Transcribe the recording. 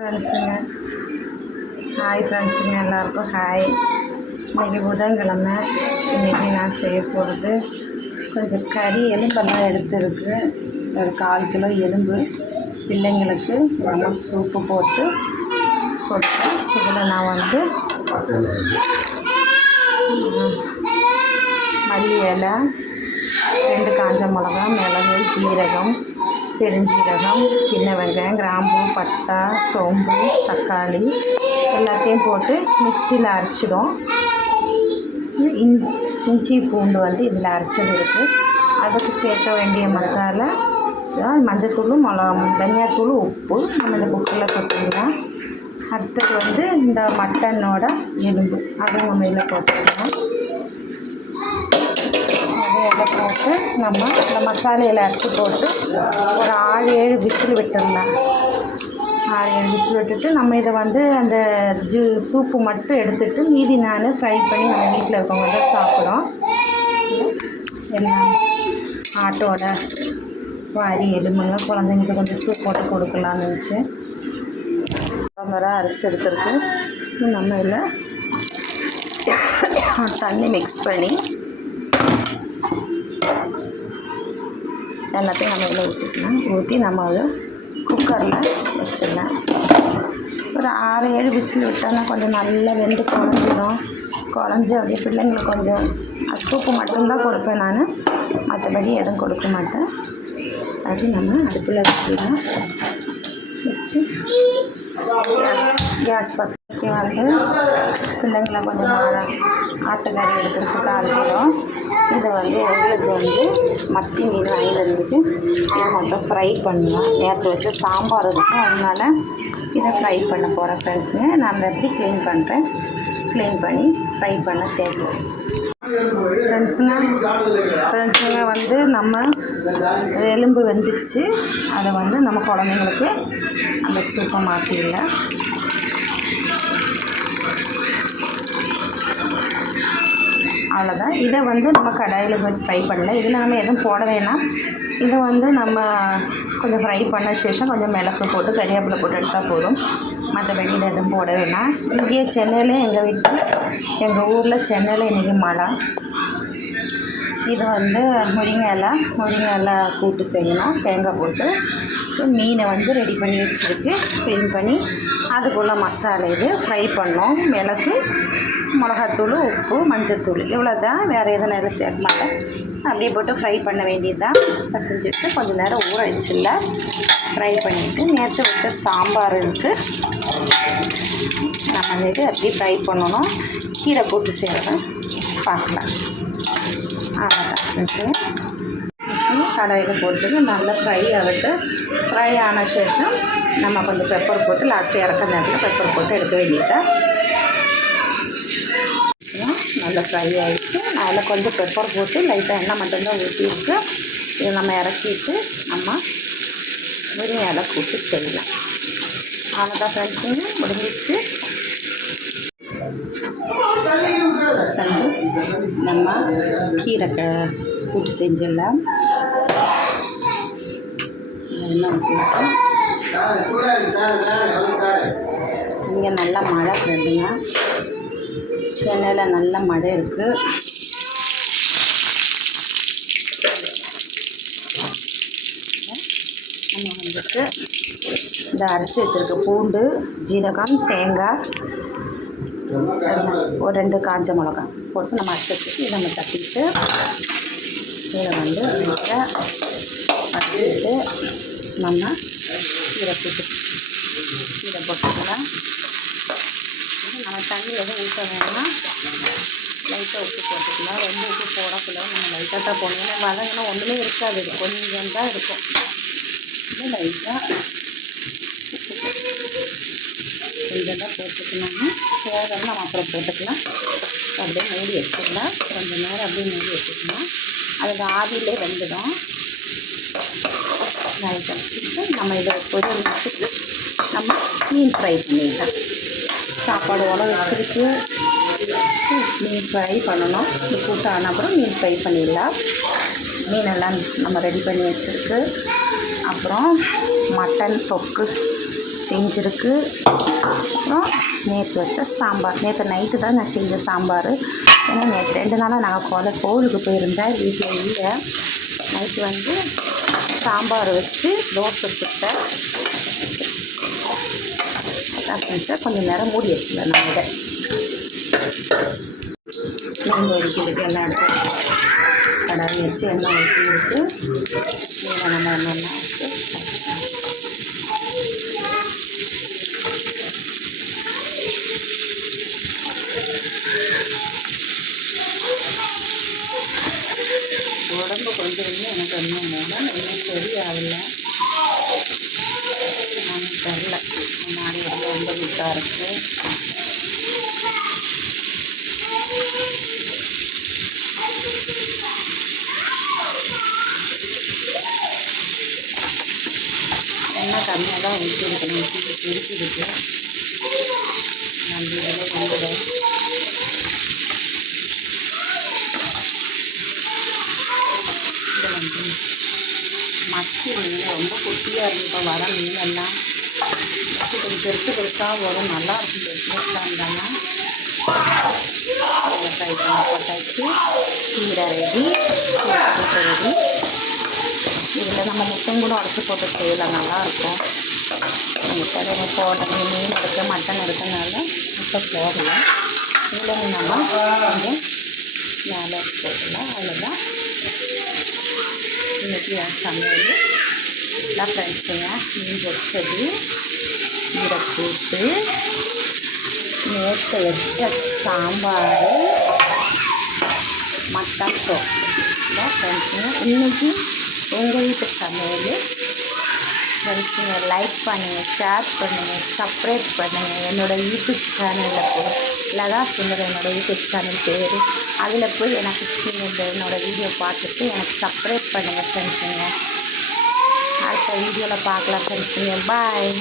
ஃப்ரெண்ட்ஸுங்க, ஹாய் ஃப்ரெண்ட்ஸுங்க, எல்லாருக்கும் ஹாய். இன்றைக்கி புதன்கிழமை. இன்றைக்கி நான் செய்ய போகிறது கொஞ்சம் கறி எலும்பெல்லாம் எடுத்துருக்கு. ஒரு 1/4 கிலோ எலும்பு பிள்ளைங்களுக்கு நம்ம சூப்பு போட்டு கொடுத்தேன். இதில் நான் வந்து மல்லி இலை, 2 காஞ்ச மிளகா, மிளகு, ஜீரகம், பெருஞ்சீரகம், சின்ன வெங்காயம், கிராம்பு, பட்டை, சோம்பு, தக்காளி எல்லாத்தையும் போட்டு மிக்சியில் அரைச்சிடும். இஞ்சி பூண்டு வந்து இதில் அரைச்சது இருக்குது. அதுக்கு சேர்க்க வேண்டிய மசாலா மஞ்சத்தூள், தனியாத்தூள், உப்பு நம்ம இந்த குக்கரில் போட்டுக்கலாம். அடுத்தது வந்து இந்த மட்டனோட எலும்பு அதுவும் நம்ம இதில் போட்டுக்கலாம். இதில் போட்டு நம்ம இந்த மசாலையில் அரைச்சி போட்டு ஒரு 6-7 விசில் விட்டுடலாம். 6-7 விசில் விட்டுட்டு நம்ம இதை வந்து அந்த சூப்பு மட்டும் எடுத்துகிட்டு மீதி நான் ஃப்ரை பண்ணி நம்ம வீட்டில் இருக்கவங்க தான் சாப்பிடும். எல்லாம் ஆட்டோட வாரி எலும்புங்க குழந்தைங்களுக்கு கொஞ்சம் சூப் போட்டு கொடுக்கலான்னு நினச்சி அரைச்சி எடுத்துருக்கு. நம்ம இதில் தண்ணி மிக்ஸ் பண்ணி எல்லாத்தையும் நம்ம இதில் ஊற்றிக்கலாம். ஊற்றி நம்ம அதை குக்கரில் வச்சிடலாம். ஒரு 6-7 விசில் விட்டோன்னா கொஞ்சம் நல்லா வெந்து குழஞ்சி அப்படியே பிள்ளைங்களுக்கு கொஞ்சம் சூப்பு மட்டும்தான் கொடுப்பேன் நான், மற்றபடி எதுவும் கொடுக்க மாட்டேன். அது நம்ம அடுப்பில் வச்சுக்கலாம். வச்சு கேஸ் பற்றி வந்து பிள்ளைங்களை கொஞ்சம் ஆட்டுக்கறி எடுத்துருக்கு 1/4 கிலோ. இதை வந்து எங்களுக்கு வந்து மத்தி மீன் வாங்கிட்டு வந்துட்டு இதை மட்டும் ஃப்ரை பண்ணலாம். நேற்று வச்சு சாம்பார் இருக்கும், அதனால இதை ஃப்ரை பண்ண போகிறேன் ஃப்ரெண்ட்ஸுங்க. நான் எப்படி க்ளீன் பண்ணுறேன், க்ளீன் பண்ணி ஃப்ரை பண்ண தேவை. ஃப்ரெண்ட்ஸுங்க வந்து நம்ம எலும்பு வெந்துச்சு. அதை வந்து நம்ம குழந்தைங்களுக்கு அந்த சூப்பை மாற்றிடலாம். அவ்வளோதான். இதை வந்து நம்ம கடாயில் ஃப்ரை பண்ணல. இதில் நம்ம எதுவும் போட வேணாம். இதை வந்து நம்ம கொஞ்சம் ஃப்ரை பண்ண சேஷம் கொஞ்சம் மிளகு போட்டு கறிவேப்பிலை போட்டு எடுத்தால் போதும். மற்றபடி இதை எதுவும் போட வேணாம். இங்கேயே சென்னையில் எங்கள் ஊரில் சென்னையில் இன்றைக்கி மழை. இது வந்து முருங்கை இலை கூட்டு செய்யணும். தேங்காய் போட்டு மீனை வந்து ரெடி பண்ணி வச்சுருக்கு. க்ளீன் பண்ணி அதுக்குள்ளே மசாலா இது ஃப்ரை பண்ணோம். மிளகு, மிளகாத்தூள், உப்பு, மஞ்சத்தூள் இவ்வளோ தான். வேறு எதுவும் நேரம் சேர்க்க மாட்டேன். அப்படியே போட்டு ஃப்ரை பண்ண வேண்டியது தான். பசஞ்சிட்டு கொஞ்சம் நேரம் ஊற வச்சில்ல ஃப்ரை பண்ணிவிட்டு நேற்று வச்ச சாம்பார் இருக்குது. நம்ம வந்துட்டு அப்படியே ஃப்ரை பண்ணணும். கீரை போட்டு செய்கிறத பார்க்கலாம். அவ்வளோதான். கடாயில் போட்டு நல்லா ஃப்ரை ஆகிட்டு ஃப்ரை ஆன சேஷம் நம்ம கொஞ்சம் பெப்பர் போட்டு லாஸ்ட்டு இறக்க நேரத்தில் பெப்பர் போட்டு எடுக்க வேண்டியதான். நல்லா ஃப்ரை ஆகிடுச்சு. அதில் கொஞ்சம் பெப்பர் போட்டு லைட்டாக எண்ணெய் மட்டும்தான் ஊற்றிருக்கு. இதை நம்ம இறக்கிட்டு நம்ம முருங்கை இலை கூட்டு செய்யலாம். அவ்வளோதான் ஃப்ரெண்ட்ஸுங்க, முடிஞ்சிச்சு. நம்ம கீரை கூட்டு செஞ்சிடலாம். எண்ணெய் ஊற்றிட்டு இங்கே நல்லா மழை ஃப்ரெண்டுங்க. சென்னையில் நல்ல மழை இருக்குது. நம்ம வந்துட்டு இந்த அரைச்சி வச்சுருக்க பூண்டு, ஜீரகம், தேங்காய், ஒரு 2 காஞ்ச மிளகா போட்டு நம்ம அரைச்சி வச்சுட்டு இதை நம்ம தட்டிட்டு இதை வந்து தட்டிட்டு நம்ம கீரை போட்டுக்கலாம். நம்ம தண்ணி எதுவும் ஊற்ற வேணாம். லைட்டாக உப்பு போட்டுக்கலாம். ரொம்ப உப்பு போடக்கூடாது. நம்ம லைட்டாக தான் போடணும். ஏன்னா வதங்கினா ஒன்றுமே இருக்காது, இது கொஞ்சம் தான் இருக்கும். இது லைட்டாக கொஞ்சம் தான் போட்டுக்கணும்னா தேவைன்னா நம்ம அப்புறம் போட்டுக்கலாம். அப்படியே மூடி வச்சுக்கலாம். கொஞ்சம் நேரம் அப்படியே மூடி வச்சுக்கலாம். அது ஆவியிலே வெந்துடும். லைட்டாக வச்சுட்டு நம்ம இதை பொரியல் வச்சுட்டு நம்ம மீன் ஃப்ரை பண்ணிடலாம். சாப்பாடு வச்சிருக்கு. மீன் ஃப்ரை பண்ணணும். இது கூட்டு ஆன அப்புறம் மீன் ஃப்ரை பண்ணிடலாம். மீனெல்லாம் நம்ம ரெடி பண்ணி வச்சுருக்கு. அப்புறம் மட்டன் தொக்கு செஞ்சுருக்கு. அப்புறம் நேற்று வச்ச சாம்பார், நேற்று நைட்டு தான் நான் செஞ்ச சாம்பார். ஏன்னா நேற்று 2 நாளாக நாங்கள் கோவிலுக்கு போயிருந்தேன், வீட்டில் இல்லை. நைட்டு வந்து சாம்பார் வச்சு தோசை சுட்டேன். அதான் செஞ்சேன். கொஞ்சம் நேரம் மூடி வச்சுருந்தேன். நான் இதை எண்ணெய் ஒழிக்கிறதுக்கு எல்லாம் எடுத்து கடாய் வச்சு எண்ணெய் ஊற்றி விட்டு இதில் நம்ம என்னென்னா உடம்பு கொஞ்சம் எனக்கு ஒன்றும் மூலம் இன்னும் சரியாகல. நான் தெரில, முன்னாடி ரொம்ப வீட்டாக இருக்குது. எண்ணெய் கம்மியாக தான் ஊற்றிருக்கணும், பிடிச்சிருக்கு. நம்ம இதில் வந்துடும். இதில் வந்து மத்தி மீன் ரொம்ப குட்டியாக இருக்குது. இப்போ வர மீனெல்லாம் கொஞ்சம் பெருசு பெருசாக வரும், நல்லாயிருக்கும். பெருசாக இருந்தாலும் அதில் ஃப்ரை பண்ணி போட்டாச்சு. கீரை ரெடி, கூட்டு ரெடி. இதில் நம்ம முட்டையும் கூட உடச்சி போட்டு செய்யலாம், நல்லாயிருக்கும். முட்டை போடணும், மீன் இருக்குது, மட்டன் இருக்கிறதுனால முட்டை போடலாம். இதில் நம்ம கொஞ்சம் மேலே போடலாம். அவ்வளோதான் இன்றைக்கி என் சமையல். எல்லாம் ஃப்ரெண்ட்ஸுங்க, மீன் பொரிச்சது, கீரை கூட்டு, நேற்று வச்ச சாம்பார், மட்டன் சோப்பு. இதான் ஃப்ரெண்ட்ஸுங்க இன்றைக்கி உங்கள் வீட்டு சமையல். ஃப்ரெண்ட்ஸுங்க லைக் பண்ணுங்கள், ஷேர் பண்ணுங்கள், சப்ஸ்கிரைப் பண்ணுங்கள். என்னோடய யூடியூப் சேனலில் போய் லதா சுந்தர் என்னோடய யூடியூப் சேனல் பேர். அதில் போய் எனக்கு என்னோடய வீடியோ பார்த்துட்டு எனக்கு சப்ஸ்கிரைப் பண்ணுங்கள் ஃப்ரெண்ட்ஸுங்க. அடுத்த வீடியோவில் பார்க்கலாம் ஃப்ரெண்ட்ஸுங்க. பாய்.